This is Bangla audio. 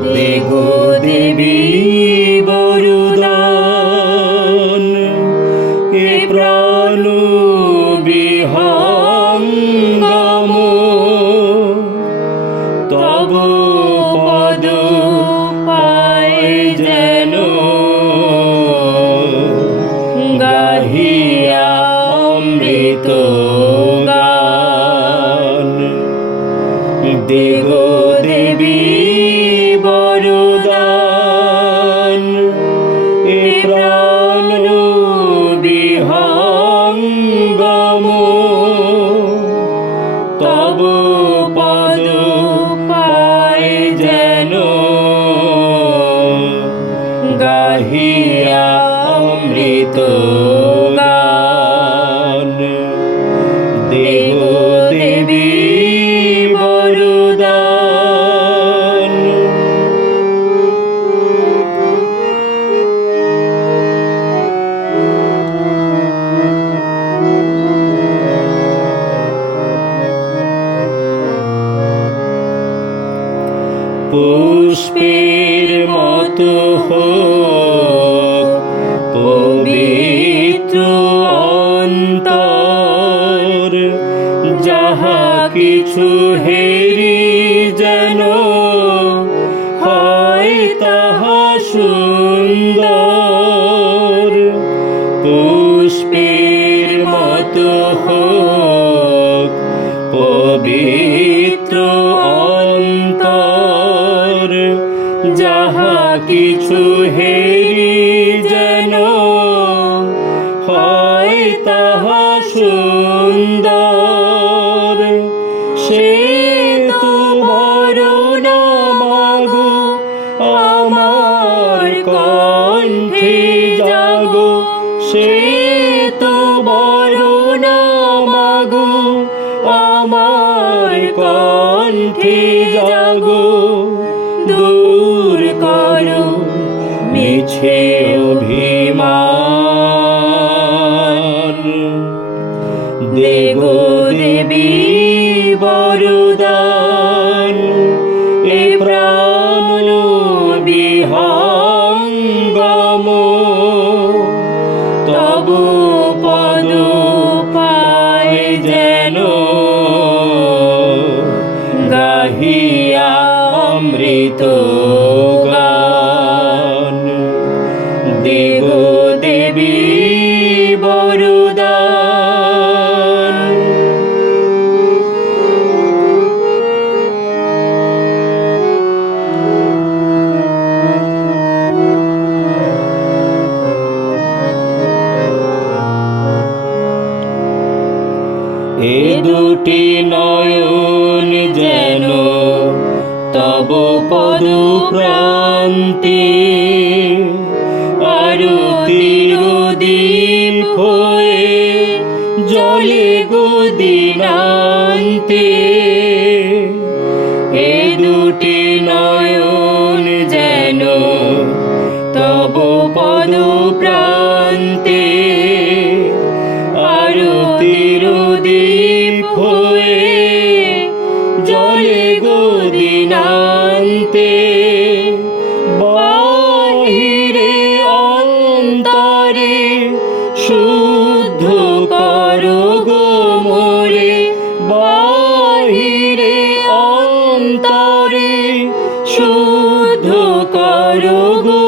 দেগো দেবী বরুদান এ প্রাণ বিহঙ্গম। তব পদ পায় যেন গাহিয়া অমৃত দেবী বরদান এ প্রাণ বিহঙ্গম। তব পদ পায় যেন। গাহিয়া পুষ্পের মতো হোক পবিত্র অন্তর যাহা কিছু হেরি যেন যাহা কিছু হেরি যেন হয় তাহা সুন্দর। সে তো ভরনা মাগো, আমার কণ্ঠে জাগো। সে তো ভরনা মাগো, আমার কণ্ঠে জাগো। দূর করো মিছে অভিমান। দেব অমৃত গান। দেব এ দুটি নয়ন যেন তব পদ প্রান্তি আরু দীপ হয়ে জলে গদিনান্তে করো